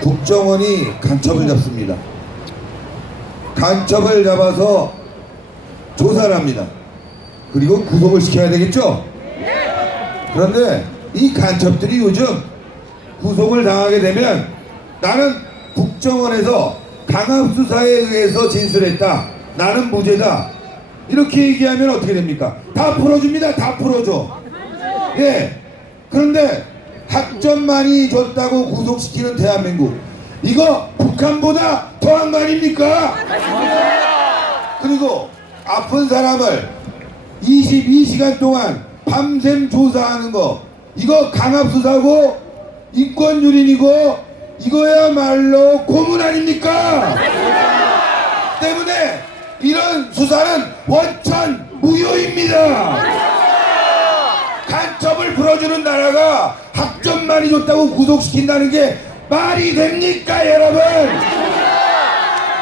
국정원이 간첩을 잡습니다. 간첩을 잡아서 조사를 합니다. 그리고 구속을 시켜야 되겠죠? 그런데 이 간첩들이 요즘 구속을 당하게 되면 나는 국정원에서 강압수사에 의해서 진술했다, 나는 무죄다, 이렇게 얘기하면 어떻게 됩니까? 다 풀어줍니다. 다 풀어줘. 예. 그런데 학점 많이 줬다고 구속시키는 대한민국, 이거 북한보다 더한 거 아닙니까? 그리고 아픈 사람을 22시간 동안 밤샘 조사하는 거, 이거 강압수사고 인권유린이고 이거야말로 고문 아닙니까? 때문에 이런 수사는 원천 무효입니다. 간첩을 풀어주는 나라가 학점 많이 줬다고 구속시킨다는 게 말이 됩니까, 여러분?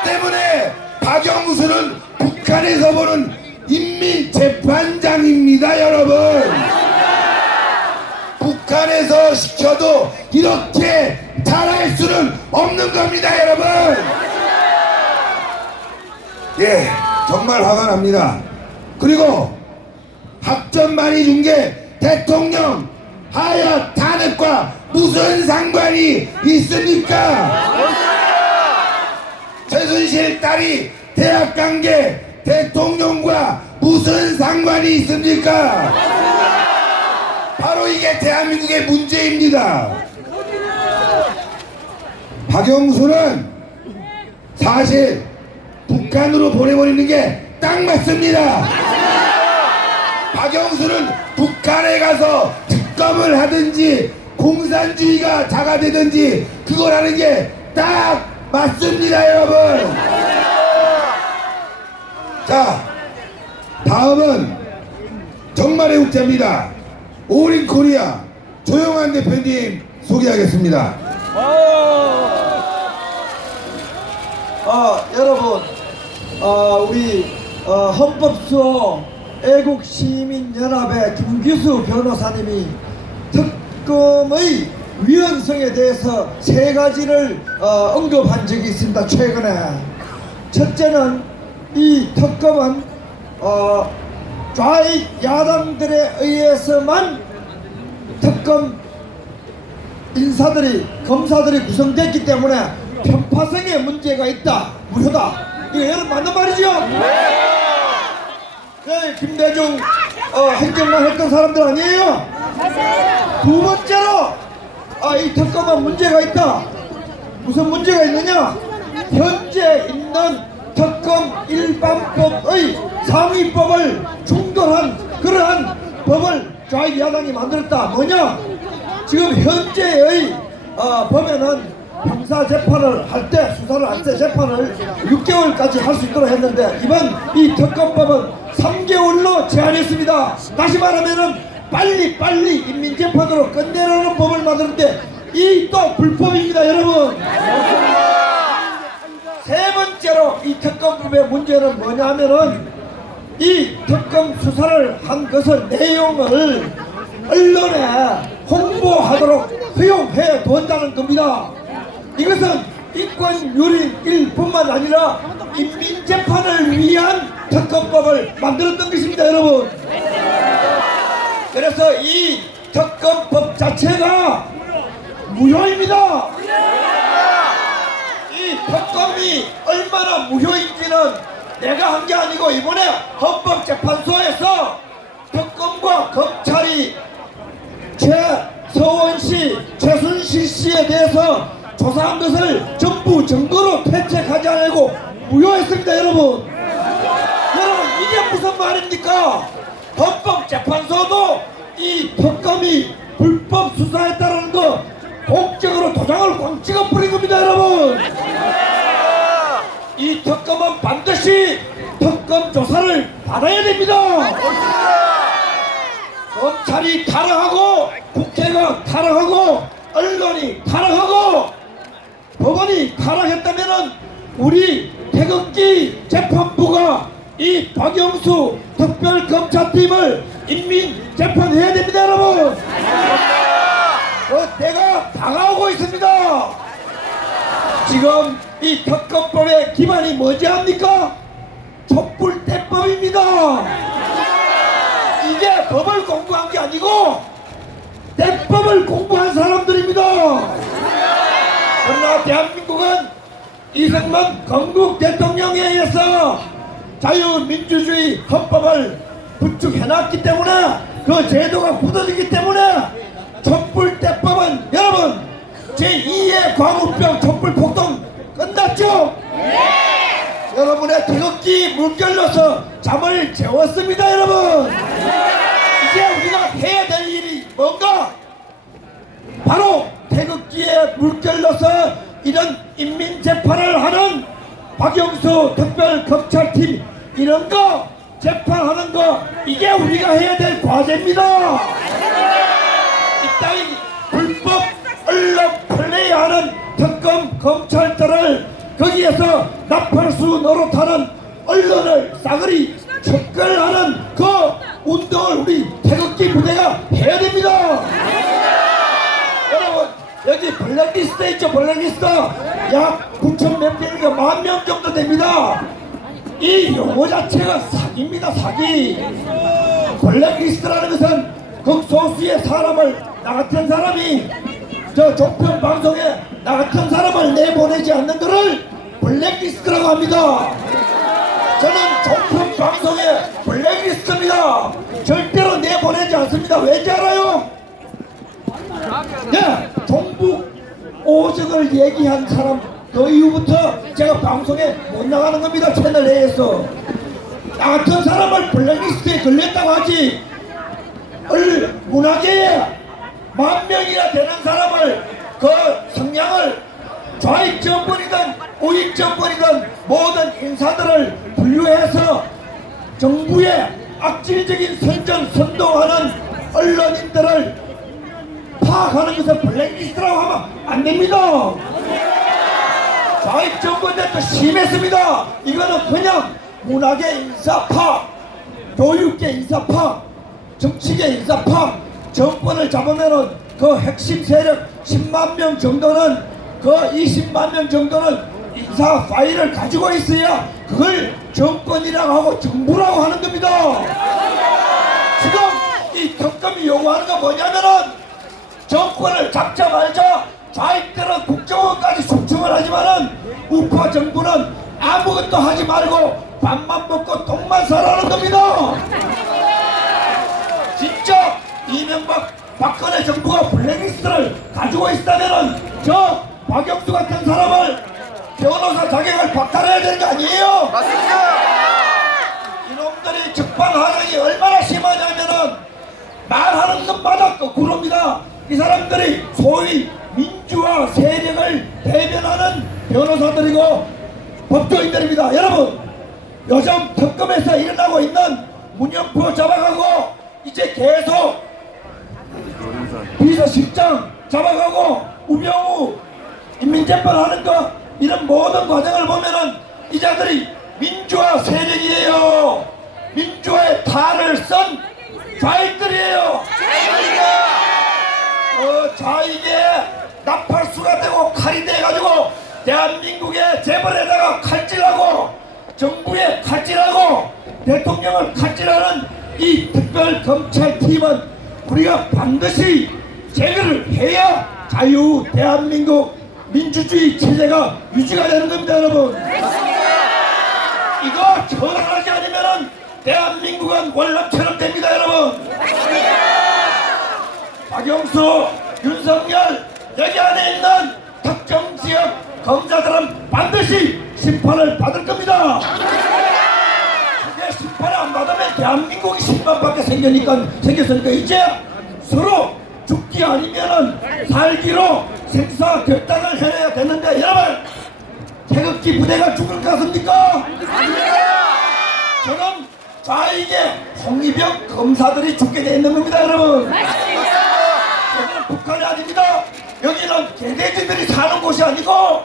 때문에 박영수는 북한에서 보는 인민재판장입니다, 여러분. 북한에서 시켜도 이렇게 잘할 수는 없는 겁니다, 여러분. 예, 정말 화가 납니다. 그리고 학점 많이 준 게 대통령 하야 탄핵과 무슨 상관이 있습니까? 최순실 딸이 대학 간 게 대통령과 무슨 상관이 있습니까? 바로 이게 대한민국의 문제입니다. 박영수는 사실 북한으로 보내버리는 게 딱 맞습니다. 박영수는 북한에 가서 특검을 하든지 공산주의가 자가되든지 그걸 하는 게 딱 맞습니다, 여러분. 자, 다음은 정말 애국자입니다. 올인 코리아 조영환 대표님 소개하겠습니다. 여러분, 우리 헌법수호 애국시민연합의 김규수 변호사님이 특검의 위헌성에 대해서 세 가지를 언급한 적이 있습니다. 최근에 첫째는 이 특검은 좌익 야당들에 의해서만 특검 인사들이, 검사들이 구성됐기 때문에 편파성에 문제가 있다, 무효다. 이거 여러분 맞는 말이죠? 네, 김대중 행정관 했던 사람들 아니에요? 두 번째로 이 특검은 문제가 있다. 무슨 문제가 있느냐? 현재 있는 특검 일반법의 상위법을 충돌한 그러한 법을 좌익 야당이 만들었다. 뭐냐? 지금 현재의 법에는 형사 재판을 할 때, 수사를 할 때 재판을 6개월까지 할 수 있도록 했는데 이번 이 특검법은 3개월로 제한했습니다. 다시 말하면은 빨리 인민재판으로 끝내라는 법을 만드는데 이 또 불법입니다, 여러분. 세 번째로 이 특검법의 문제는 뭐냐면은 이 특검 수사를 한 것을 내용을 언론에 홍보하도록 허용해 둔다는 겁니다. 이것은 인권유린일 뿐만 아니라 인민재판을 위한 특검법을 만들었던 것입니다, 여러분. 그래서 이 특검법 자체가 무효입니다. 이 특검이 얼마나 무효인지는 내가 한 게 아니고 이번에 헌법재판소에서 특검과 검찰이 최서원씨, 최순실 씨에 대해서 조사한 것을 전부 증거로 채택하지 않고 무효했습니다, 여러분. 여러분, 이게 무슨 말입니까? 헌법재판소도 이 특검이 불법 수사했다는 거 공적으로 도장을 꽝 찍어버린 겁니다, 여러분. 이 특검은 반드시 특검 조사를 받아야 됩니다. 검찰이 타락하고 국회가 타락하고 언론이 타락하고 법원이 타락했다면은 우리 태극기 재판부가 이 박영수 특별검찰팀을 인민재판해야 됩니다, 여러분. 내가 당하고 있습니다. 지금 이 특검법의 기반이 뭐지 합니까? 촛불대법입니다. 이게 법을 공부한 게 아니고 대법을 공부한 사람들입니다. 그러나 대한민국은 이승만 건국 대통령에 의해서 자유민주주의 헌법을 구축해놨기 때문에 그 제도가 굳어지기 때문에 촛불대법은 여러분 제2의 광우병 촛불폭동 끝났죠? 여러분의 태극기 물결로서 잠을 재웠습니다. 여러분 이제 우리가 해야 될 일이 뭔가? 바로 태극기의 물결로서 이런 인민재판을 하는 박영수 특별검찰팀 이런 거 재판하는 거 이게 우리가 해야 될 과제입니다. 이 따위 불법 언론 플레이하는 특검 검찰들을 거기에서 나팔수 노릇하는 언론을 싸그리 척결하는 그 운동을 우리 태극기 부대가 해야 됩니다. 여러분 여기 블랙리스트 있죠? 블랙리스트 약 9천 몇 명이니까 10,000명 정도 됩니다. 이 용어 자체가 사기입니다. 사기. 블랙리스트라는 것은 극소수의 사람을 나 같은 사람이 저 종편 방송에 나 같은 사람을 내보내지 않는 것을 블랙리스트라고 합니다. 저는 종편 방송에 블랙리스트입니다. 절대로 내보내지 않습니다. 왜지 알아요? 네, 종북 오적을 얘기한 사람 그 이후부터 제가 방송에 못 나가는 겁니다. 채널 내에서 나 같은 사람을 블랙리스트에 걸렸다고 하지 문화계에 10,000명이나 되는 사람을 그 성향을 좌익정권이든 우익정권이든 모든 인사들을 분류해서 정부의 악질적인 선전 선동하는 언론인들을 파악하는 것을 블랙리스트라고 하면 안 됩니다. 좌익정권들도 심했습니다. 이거는 그냥 문화계 인사 파악, 교육계 인사 파악, 정치계 인사 파악, 정권을 잡으면은 그 핵심 세력 10만 명 정도는 그 20만 명 정도는 인사 파일을 가지고 있어야 그걸 정권이라고 하고 정부라고 하는 겁니다. 지금 이 특검이 요구하는 건 뭐냐면은 정권을 잡자마자 좌익들은 국정원까지 숙청을 하지만은 우파 정부는 아무것도 하지 말고 밥만 먹고 똥만 싸라는 겁니다. 진짜 이명박 박근혜 정부가 블랙리스트를 가지고 있다면은 저 박영수 같은 사람을 변호사 자격을 박탈해야 되는 거 아니에요? 맞습니다. 이놈들이 적반하장이 얼마나 심하냐면은 말하는 것마다 거꾸로입니다. 이 사람들이 소위 민주화 세력을 대변하는 변호사들이고 법조인들입니다. 여러분 요즘 특검에서 일어나고 있는 문영표 잡아가고 이제 계속 비서실장 잡아가고 우병우 인민재판하는 거 이런 모든 과정을 보면은 이 자들이 민주화 세력이에요. 민주화의 탈을 쓴 좌익들이에요. 좌익에 나팔수가 되고 칼이 돼가지고 대한민국의 재벌에다가 칼질하고 정부에 칼질하고 대통령을 칼질하는 이 특별검찰팀은 우리가 반드시 제거를 해야 자유 대한민국 민주주의 체제가 유지가 되는 겁니다. 여러분 이거 처벌하지 않으면 대한민국은 월남처럼 됩니다. 여러분 박영수, 윤석열 여기 안에 있는 특정 지역 검사들은 반드시 심판을 받을 겁니다. 그게 심판을 안 받으면 대한민국이 심판받게 생겼으니까 이제 서로 죽기 아니면은 살기로 생사 결단을 해야 되는데 여러분 태극기 부대가 죽을 것 같습니까? 저는 좌익의 홍위병 검사들이 죽게 돼 있는 겁니다. 여러분 여기는 북한이 아닙니다. 여기는 개돼지들이 사는 곳이 아니고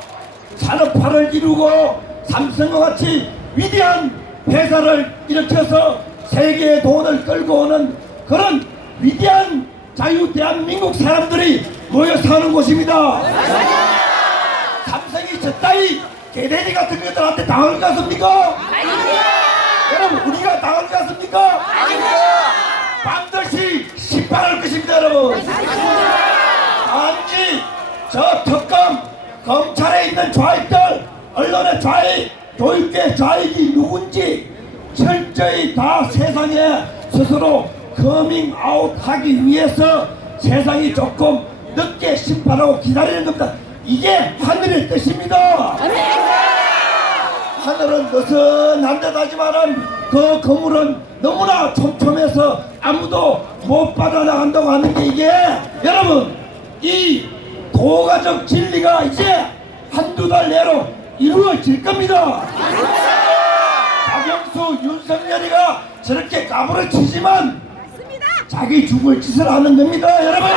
산업화를 이루고 삼성과 같이 위대한 회사를 일으켜서 세계의 돈을 끌고 오는 그런 위대한 자유 대한민국 사람들이 모여 사는 곳입니다. 삼성이 졌다 같은 것들한테 당한 것 같습니까? 여러분 우리가 당한 것 같습니까? 반드시 심판할 것입니다 여러분. 단지 저 특검 검찰에 있는 좌익들 언론의 좌익 교육계 좌익이 누군지 철저히 다 세상에 스스로 커밍아웃 하기 위해서 세상이 조금 늦게 심판하고 기다리는 겁니다. 이게 하늘의 뜻입니다. 하늘은 느슨한 듯 하지만은 그 건물은 너무나 촘촘해서 아무도 못 빠져나간다고 하는 게 이게 여러분 이 도가적 진리가 이제 한두 달 내로 이루어질 겁니다. 박영수 윤석열이가 저렇게 까부러치지만 자기 죽을 짓을 하는 겁니다 여러분.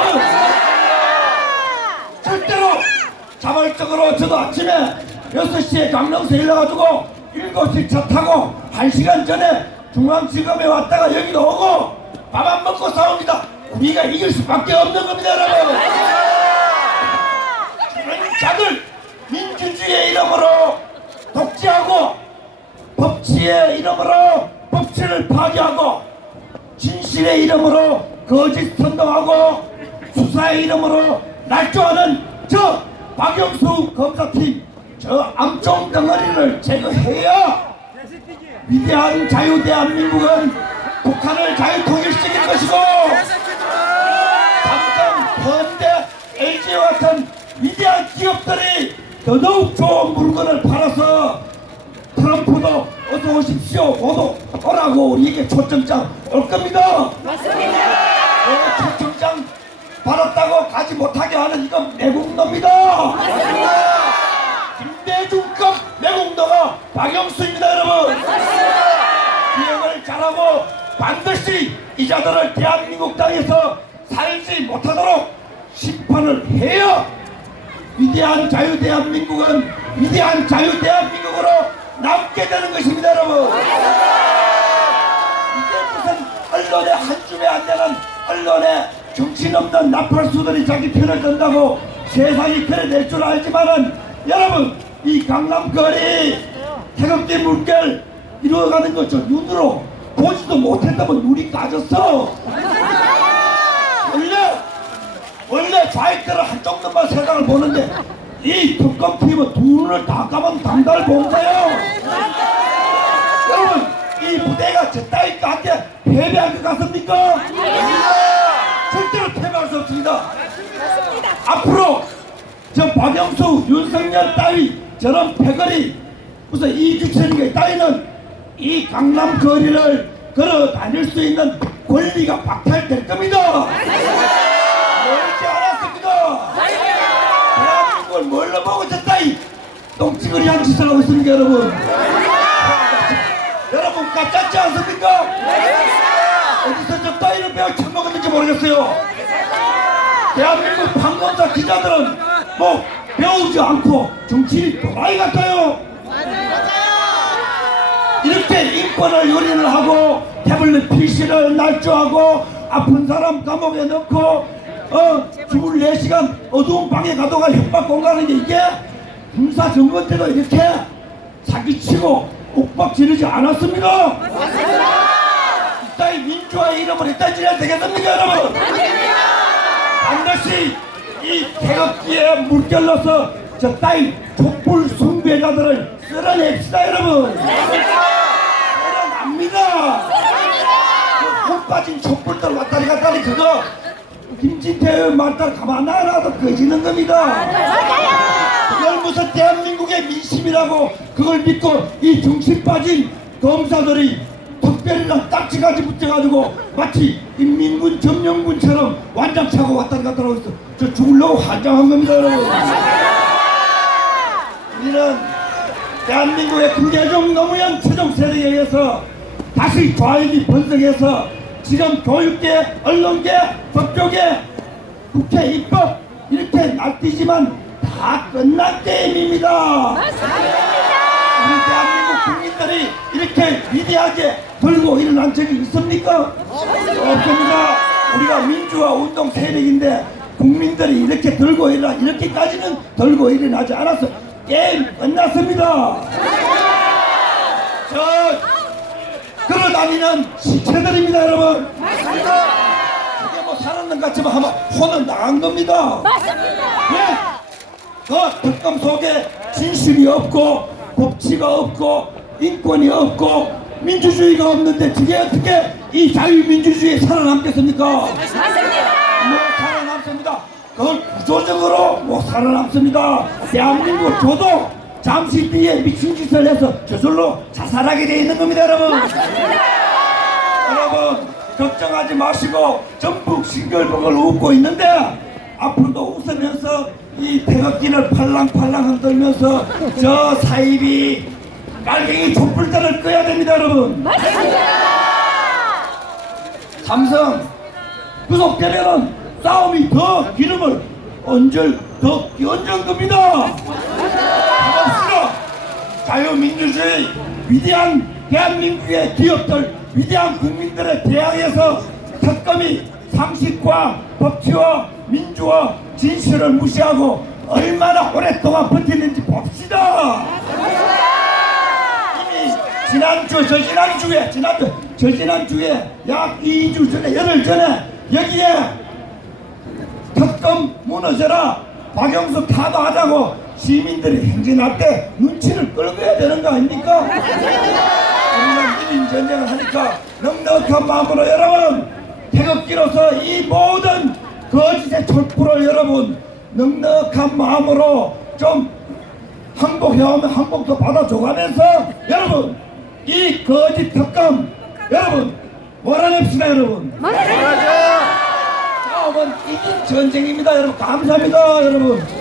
절대로 자발적으로 저도 아침에 6시에 강릉서 일러가지고 7시 차 타고 1시간 전에 중앙지검에 왔다가 여기도 오고 밥 안 먹고 싸웁니다. 우리가 이길 수밖에 없는 겁니다 여러분. 그런 자들 민주주의의 이름으로 독재하고 법치의 이름으로 법치를 파괴하고 진실의 이름으로 거짓 선동하고 수사의 이름으로 날조하는 저 박영수 검사팀 저 암종 덩어리를 제거해야 위대한 자유대한민국은 북한을 자유통일시킬 것이고 삼성, 현대, LG와 같은 위대한 기업들이 더더욱 좋은 물건을 팔아서 트럼프도 어서 오십시오 모두 오라고 우리에게 초청장 올 겁니다. 맞습니다. 초청장 받았다고 가지 못하게 하는 이건 매국노입니다. 맞습니다. 김대중급 매국노가 박영수입니다 여러분. 기억을 잘하고 반드시 이 자들을 대한민국 땅에서 살지 못하도록 심판을 해야 위대한 자유대한민국은 위대한 자유대한민국으로 남게 되는 것입니다 여러분. 이게 무슨 언론의 한 줌에 안 되는 언론의 정신없는 나팔수들이 자기 편을 든다고 세상이 그래 낼 줄 알지만은 여러분 이 강남거리 태극기 물결 이루어가는 거 저 눈으로 보지도 못했다면 눈이 까졌어. 원래 좌익들은 한쪽 눈만 세상을 보는데 이 특검팀은 두 눈을 다 감은 당당을 본 거예요. 여러분 이 부대가 저 따위한테 패배할 것 같습니까? 절대로 패배할 수 없습니다. 앞으로 저 박영수 윤석열 따위 저런 패거리 무슨 이규천이가 따위는 이 강남 거리를 걸어 다닐 수 있는 권리가 박탈될 겁니다. 멀지 않았습니다. 대한민국을 뭘로 보고 저 따위 똥찌그리한 짓을 하고 있습니까 여러분? 여러분 까짰지 않습니까? 어디서 저 따위를 배워 처먹었는지 모르겠어요. 대한민국 판검사 기자들은 뭐 배우지 않고 정치인이 도라이 같아요. 이렇게 인권을 유린을 하고 태블릿 PC를 날조하고 아픈 사람 감옥에 넣고 24시간 어두운 방에 가둬가 협박 공간하는 게 이게 군사 정권 때도 이렇게 사기치고 옥박 지르지 않았습니다. 이따위 민주화의 이름으로 이따위 지내야 되겠습니까 여러분? 반드시 이 태극기에 물결러서 저 따위 촛불 숭배자들을 쓸어냅시다 여러분. 쓸어납니다. 그 빠진 촛불들 왔다리 갔다리 그거 김진태 말따라 가만 놔놔도 꺼지는 겁니다. 그걸 무슨 대한민국의 민심이라고 그걸 믿고 이 정신 빠진 검사들이 특별이랑 딱지까지 붙여가지고 마치 인민군 점령군처럼 완장 차고 왔다리 갔다리 하고 있어. 저 죽으려고 환장한 겁니다 여러분. 우리는 대한민국의 김대중 노무현 최종 세력에 의해서 다시 좌익이 번성해서 지금 교육계, 언론계, 법조계, 국회, 입법 이렇게 날뛰지만 다 끝난 게임입니다. 우리 대한민국 국민들이 이렇게 위대하게 들고 일어난 적이 있습니까? 없습니다. 우리가 민주화 운동 세력인데 국민들이 이렇게 들고 일어나 이렇게까지는 들고 일어나지 않았어. 게임 끝났습니다. 저 걸어다니는 시체들입니다, 여러분. 그게 뭐 살았는 것 같지만 한번 혼은 나간 겁니다. 예? 그 특검 속에 진실이 없고 법치가 없고 인권이 없고 민주주의가 없는데 그게 어떻게 이 자유민주주의에 살아남겠습니까? 못 살아남습니다. 그건 구조적으로 못 살아남습니다. 대한민국 저도 잠시 뒤에 미친 짓을 해서 저절로 자살하게 돼 있는 겁니다, 여러분. 여러분 걱정하지 마시고 전북 싱글벙글 웃고 있는데 앞으로도 웃으면서 이 태극기를 팔랑팔랑 흔들면서 저 사이비 깔갱이 촛불들을 끄야 됩니다, 여러분. 삼성 구속되면은 싸움이 더 기름을 더 끼얹은 겁니다. 반갑습니다. 자유민주주의 위대한 대한민국의 기업들 위대한 국민들의 대항에서 특검이 상식과 법치와 민주와 진실을 무시하고 얼마나 오랫동안 버티는지 봅시다. 이미 저지난주에 약 2주 전에 열흘 전에 여기에 특검 무너져라 박영수 타도하자고 시민들이 행진할 때 눈치를 끌어야 되는 거 아닙니까? 우리는 민인전쟁을 하니까 넉넉한 마음으로 여러분 태극기로서 이 모든 거짓의 촛불을 여러분 넉넉한 마음으로 좀 항복해오면 항복도 받아줘가면서 여러분 이 거짓 특검 여러분 몰아냅시다 여러분. 싸움은 이긴 전쟁입니다 여러분. 감사합니다 여러분.